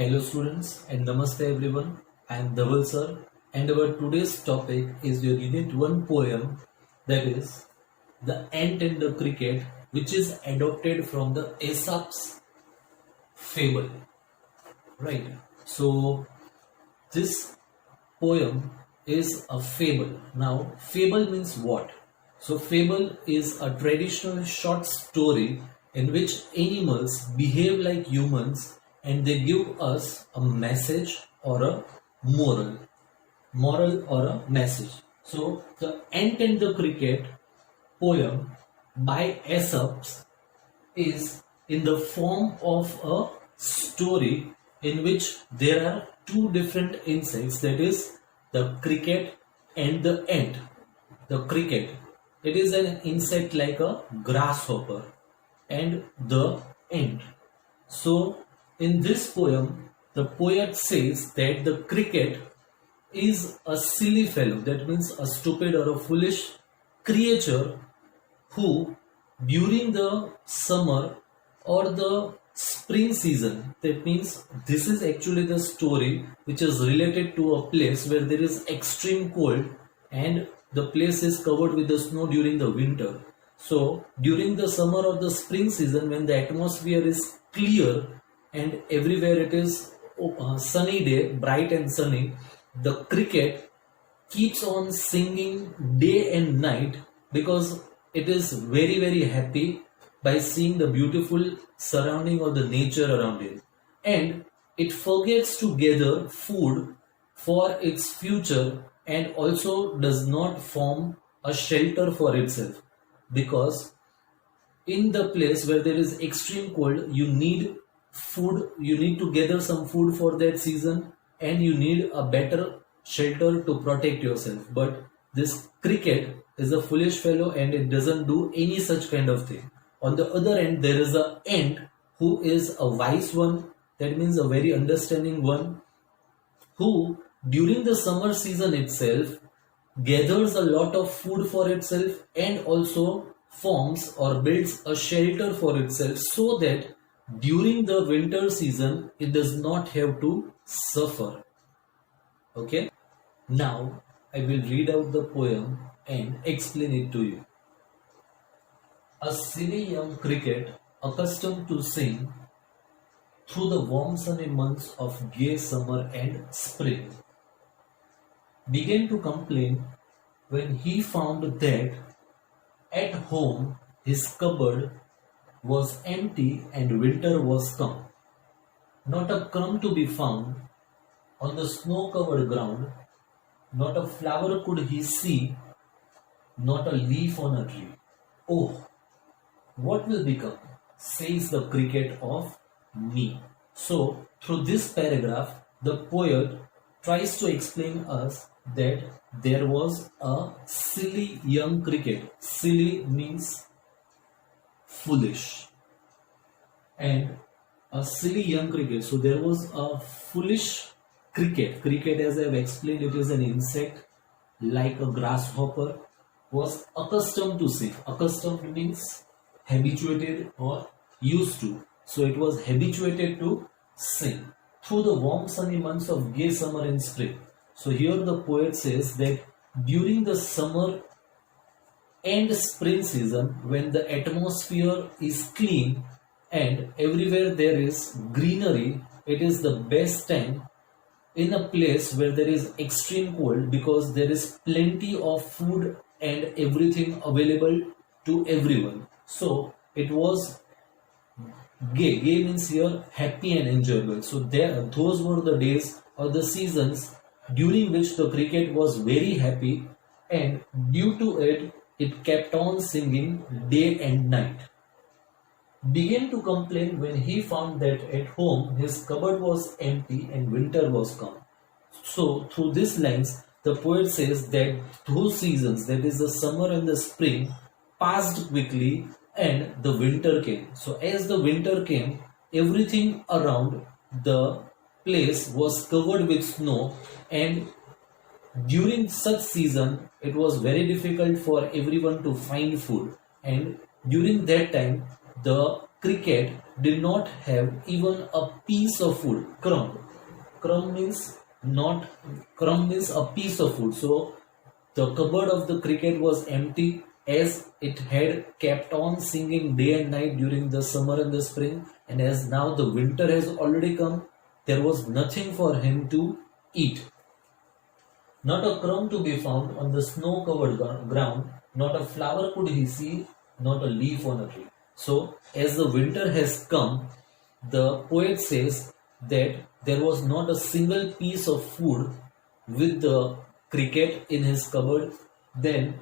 Hello students and namaste everyone. I am Dhaval sir and our today's topic is your unit 1 poem, that is The Ant and the Cricket, which is adopted from the Aesop's fable. Right. So this poem is a fable. Now fable means what? So fable is a traditional short story in which animals behave like humans and they give us a message or a moral or a message. So the Ant and the Cricket poem by Aesop is in the form of a story in which there are two different insects, that is the cricket and the ant. The cricket, it is an insect like a grasshopper, and the ant. So in this poem the poet says that the cricket is a silly fellow, that means a stupid or a foolish creature who during the summer or the spring season, that means this is actually the story which is related to a place where there is extreme cold and the place is covered with the snow during the winter. So during the summer or the spring season, when the atmosphere is clear and everywhere it is sunny day, bright and sunny, the cricket keeps on singing day and night because it is very happy by seeing the beautiful surrounding or the nature around it, and it forgets to gather food for its future and also does not form a shelter for itself, because in the place where there is extreme cold you need food, you need to gather some food for that season and you need a better shelter to protect yourself. But this cricket is a foolish fellow and it doesn't do any such kind of thing. On the other end, there is a ant who is a wise one, that means a very understanding one, who during the summer season itself gathers a lot of food for itself and also forms or builds a shelter for itself so that during the winter season it does not have to suffer. Okay, now I will read out the poem and explain it to you. A silly young cricket, accustomed to sing through the warm sunny months of gay summer and spring, began to complain when he found that at home his cupboard was empty and winter was come. Not a crumb to be found on the snow-covered ground, not a flower could he see, not a leaf on a tree. Oh, what will become, says the cricket, of me? So, through this paragraph, the poet tries to explain us that there was a silly young cricket. Silly means foolish. And a silly young cricket. So, there was a foolish cricket. Cricket, as I have explained, it is an insect like a grasshopper, was accustomed to sing. Accustomed means habituated or used to. So it was habituated to sing through the warm sunny months of gay summer and spring. So here the poet says that during the summer and spring season, when the atmosphere is clean and everywhere there is greenery, it is the best time in a place where there is extreme cold, because there is plenty of food and everything available to everyone. So it was gay. Gay means here happy and enjoyable. So those were the days or the seasons during which the cricket was very happy, and due to it, it kept on singing day and night. Began to complain when he found that at home his cupboard was empty and winter was come. So through these lines, the poet says that those seasons, that is the summer and the spring, passed quickly and the winter came. So as the winter came, everything around the place was covered with snow, and during such season it was very difficult for everyone to find food, and during that time the cricket did not have even a piece of food. Crumb. Crumb means not crumb means a piece of food. So the cupboard of the cricket was empty as it had kept on singing day and night during the summer and the spring, and as now the winter has already come, there was nothing for him to eat. Not a crumb to be found on the snow covered ground, not a flower could he see, not a leaf on a tree. So, as the winter has come, the poet says that there was not a single piece of food with the cricket in his cupboard. Then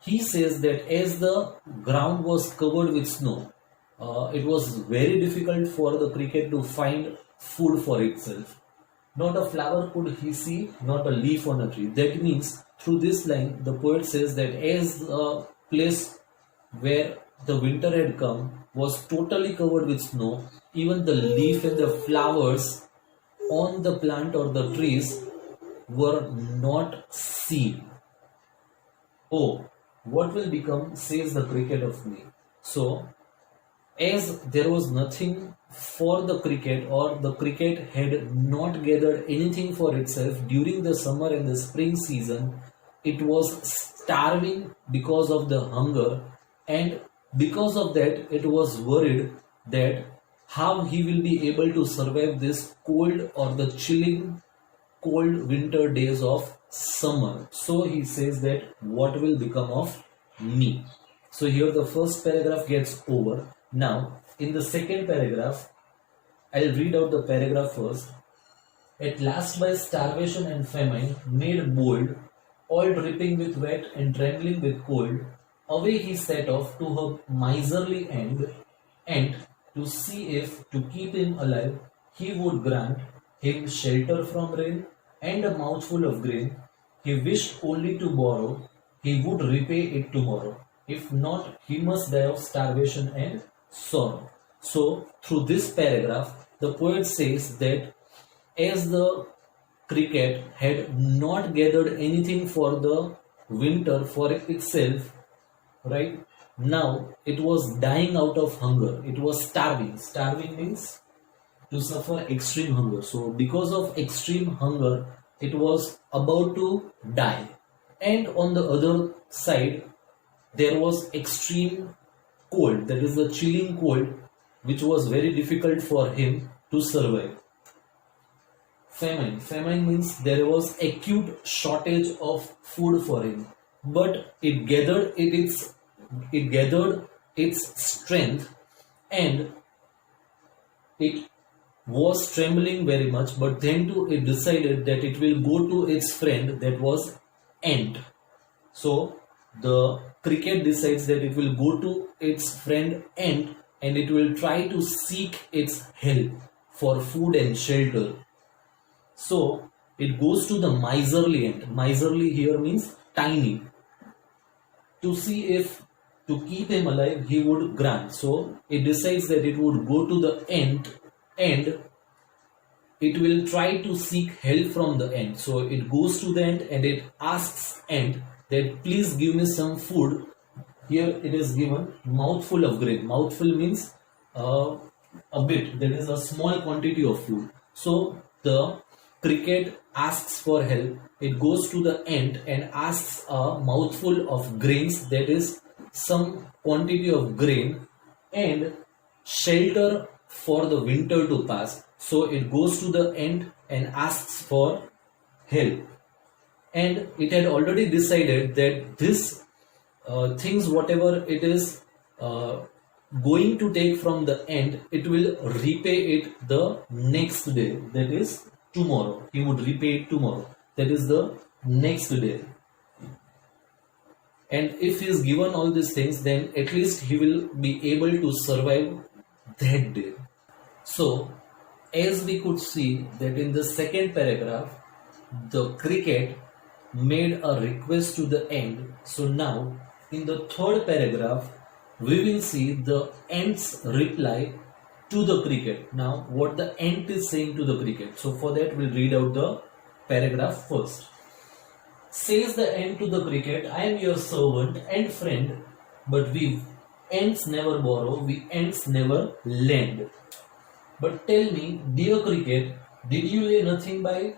he says that as the ground was covered with snow, it was very difficult for the cricket to find food for itself. Not a flower could he see, not a leaf on a tree. That means, through this line, the poet says that as a place where the winter had come was totally covered with snow, even the leaf and the flowers on the plant or the trees were not seen. Oh, what will become, says the cricket of me. So, as there was nothing for the cricket, or the cricket had not gathered anything for itself during the summer and the spring season, it was starving because of the hunger, and because of that it was worried that how he will be able to survive this cold or the chilling cold winter days of summer. So he says that what will become of me. So here the first paragraph gets over. Now in the second paragraph, I'll read out the paragraph first. At last by starvation and famine, made bold, all dripping with wet and trembling with cold, away he set off to her miserly end, and to see if, to keep him alive, he would grant him shelter from rain and a mouthful of grain. He wished only to borrow, he would repay it tomorrow. If not, he must die of starvation and sorrow. So, through this paragraph, the poet says that as the cricket had not gathered anything for the winter for itself, right? Now it was dying out of hunger. It was starving. Starving means to suffer extreme hunger. So because of extreme hunger, it was about to die. And on the other side, there was extreme cold, that is the chilling cold, which was very difficult for him to survive. Famine. Famine means there was acute shortage of food for him, but it gathered its strength, and it was trembling very much, but then too it decided that it will go to its friend, that was ant. So the cricket decides that it will go to its friend ant, and it will try to seek its help for food and shelter. So it goes to the miserly ant. Miserly here means tiny. To see if, to keep him alive, he would grant. So it decides that it would go to the ant, and it will try to seek help from the ant. So it goes to the ant and it asks ant that please give me some food. Here it is given mouthful of grain. Mouthful means a bit, that is a small quantity of food. So the cricket asks for help. It goes to the ant and asks a mouthful of grains, that is some quantity of grain, and shelter for the winter to pass. So it goes to the ant and asks for help. And it had already decided that this things, whatever it is going to take from the ant, it will repay it the next day, that is tomorrow. He would repay it tomorrow, that is the next day. And if he is given all these things, then at least he will be able to survive that day. So as we could see that in the second paragraph, the cricket made a request to the ant. So now in the third paragraph, we will see the ant's reply to the cricket. Now what the ant is saying to the cricket. So for that we'll read out the paragraph first. Says the ant to the cricket, I am your servant and friend, but ants never borrow, we ants never lend. But tell me, dear cricket, did you lay nothing by?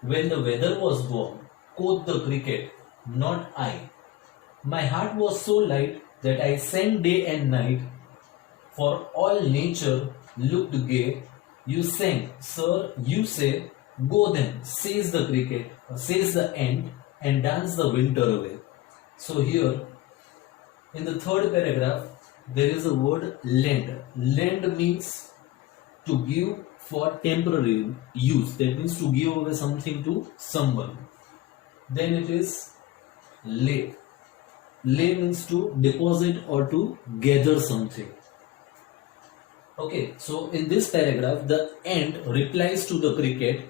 When the weather was warm, quoth the cricket, not I. My heart was so light that I sang day and night, for all nature looked gay. You sang, sir, you say, go then, says the cricket, says the ant, and dance the winter away. So here, in the third paragraph, there is a word lend. Lend means to give for temporary use. That means to give away something to someone. Then it is lay. Lay means to deposit or to gather something. Okay, so in this paragraph, the ant replies to the cricket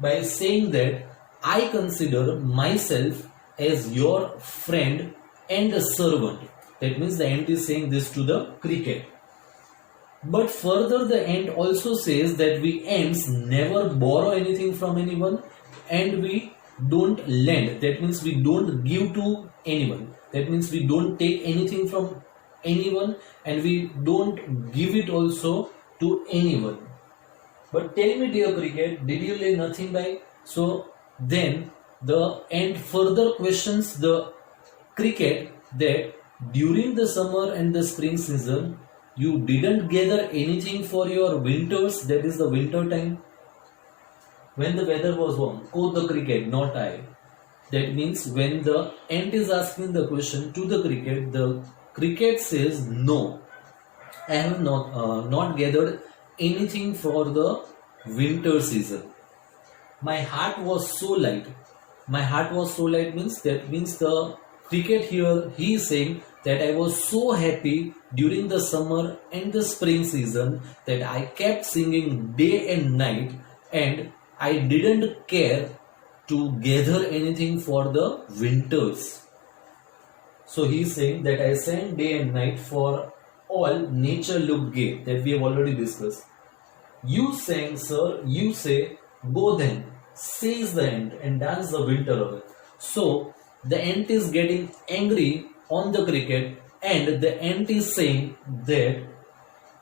by saying that I consider myself as your friend and a servant. That means the ant is saying this to the cricket. But further, the ant also says that we ants never borrow anything from anyone and we don't lend. That means we don't give to anyone. That means we don't take anything from anyone and we don't give it also to anyone. But tell me, dear cricket, did you lay nothing by? So then the ant further questions the cricket that during the summer and the spring season, you didn't gather anything for your winters, that is the winter time. When the weather was warm, quoth the cricket, not I. That means when the ant is asking the question to the cricket says, no, I have not gathered anything for the winter season. My heart was so light. My heart was so light means the cricket here, he is saying that I was so happy during the summer and the spring season that I kept singing day and night and I didn't care to gather anything for the winters. So he is saying that I sang day and night for all nature looked gay, that we have already discussed. You sang, sir, you say, go then, says the ant, and dance the winter away. So the ant is getting angry on the cricket and the ant is saying that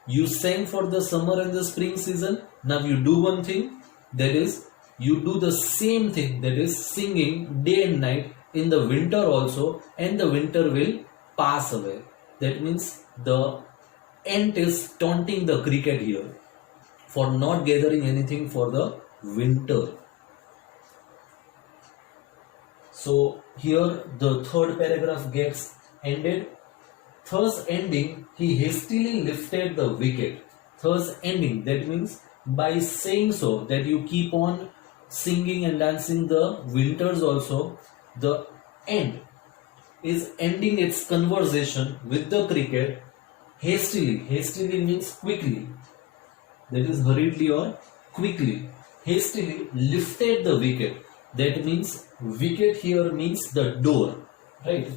you sang for the summer and the spring season, now you do one thing, that is you do the same thing, that is singing day and night in the winter also, and the winter will pass away. That means the ant is taunting the cricket here for not gathering anything for the winter. So here the third paragraph gets ended. Thus ending, he hastily lifted the wicket. Thus ending, that means by saying so, that you keep on singing and dancing the winters also, the ant is ending its conversation with the cricket hastily. Hastily means quickly, that is hurriedly or quickly. Hastily lifted the wicket. That means wicket here means the door, right?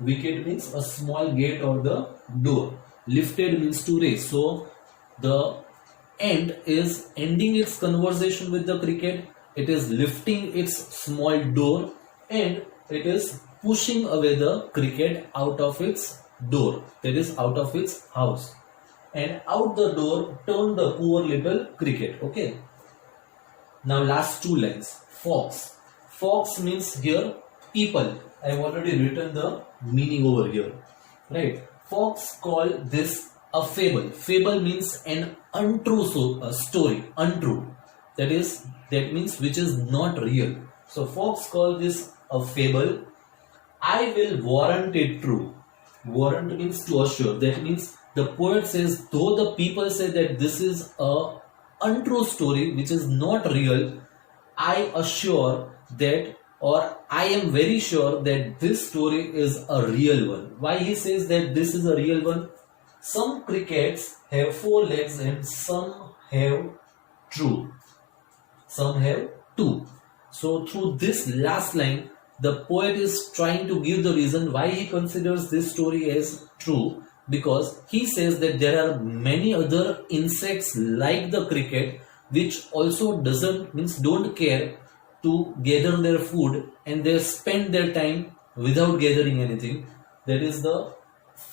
Wicket means a small gate or the door. Lifted means to raise. So the ant is ending its conversation with the cricket. It is lifting its small door and it is pushing away the cricket out of its door, that is out of its house. And out the door turned the poor little cricket. Okay. Now last two lines. Fox. Fox means here people. I have already written the meaning over here. Right. Fox called this a fable. Fable means an untrue story. Untrue. That means which is not real. So Fox called this a fable. I will warrant it true. Warrant means to assure. That means the poet says, though the people say that this is a untrue story which is not real, I assure that, or I am very sure that this story is a real one. Why he says that this is a real one? Some crickets have 4 legs and some have some have 2. So through this last line, the poet is trying to give the reason why he considers this story as true, because he says that there are many other insects like the cricket which also don't care to gather their food and they spend their time without gathering anything. That is the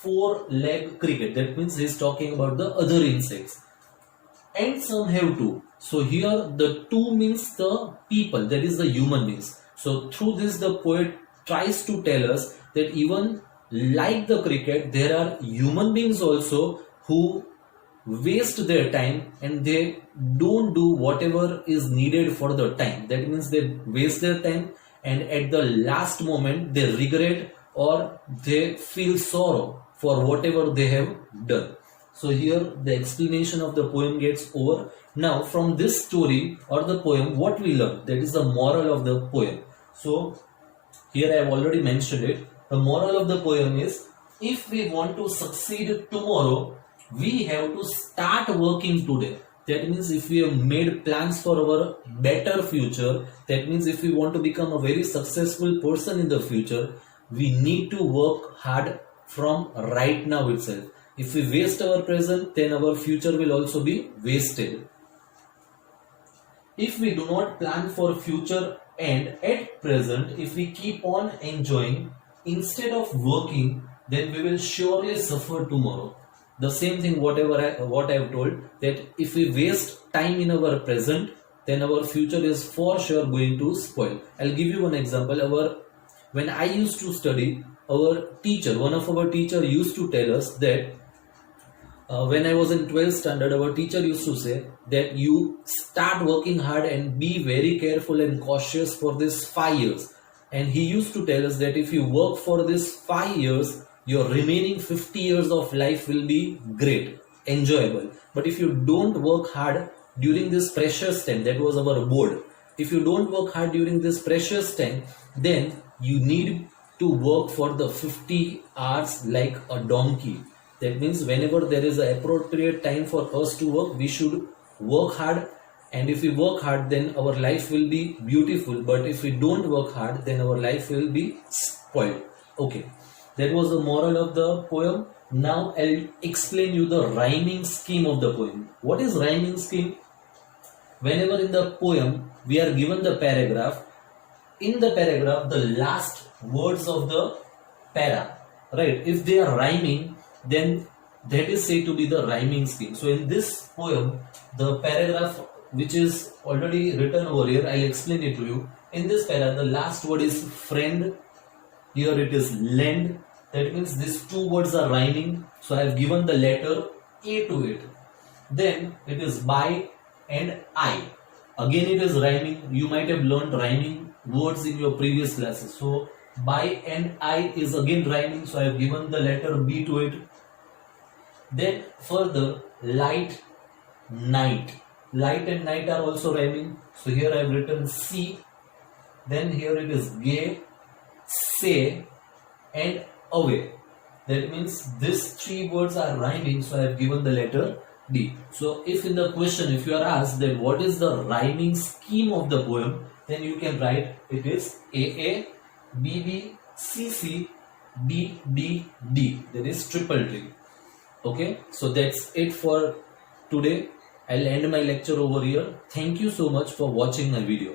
four-leg cricket. That means he's talking about the other insects. And some have two. So here the two means the people, that is the human beings. So through this the poet tries to tell us that even like the cricket, there are human beings also who waste their time and they don't do whatever is needed for the time. That means they waste their time and at the last moment they regret or they feel sorrow for whatever they have done. So here the explanation of the poem gets over. Now from this story or the poem, what we learn, that is the moral of the poem. So here I have already mentioned it. The moral of the poem is, if we want to succeed tomorrow, we have to start working today. That means if we have made plans for our better future, that means if we want to become a very successful person in the future, we need to work hard from right now itself. If we waste our present, then our future will also be wasted. If we do not plan for future and at present, if we keep on enjoying instead of working, then we will surely suffer tomorrow. The same thing what I have told, that if we waste time in our present, then our future is for sure going to spoil. I'll give you one example. When I used to study, one of our teacher used to tell us that when I was in 12th standard, our teacher used to say that you start working hard and be very careful and cautious for this 5 years. And he used to tell us that if you work for this 5 years, your remaining 50 years of life will be great, enjoyable. But if you don't work hard during this precious time, that was our board, if you don't work hard during this precious time, then you need to work for the 50 hours like a donkey. That means whenever there is an appropriate time for us to work, we should work hard. And if we work hard, then our life will be beautiful. But if we don't work hard, then our life will be spoiled. Okay, that was the moral of the poem. Now I'll explain you the rhyming scheme of the poem. What is rhyming scheme? Whenever in the poem we are given the paragraph, in the paragraph the last words of the para, right, if they are rhyming, then that is said to be the rhyming scheme. So in this poem, the paragraph which is already written over here, I'll explain it to you. In this paragraph, the last word is friend. Here it is lend. That means these two words are rhyming. So I have given the letter A to it. Then it is by and I. Again it is rhyming. You might have learned rhyming words in your previous classes. So by and I is again rhyming. So I have given the letter B to it. Then further light, night. Light and night are also rhyming. So here I have written C. Then here it is gay, say and away. That means these three words are rhyming. So I have given the letter D. So if in the question, if you are asked that what is the rhyming scheme of the poem, then you can write it is AA, BB, CC, D. That is triple tree. Okay, so that's it for today. I'll end my lecture over here. Thank you so much for watching my video.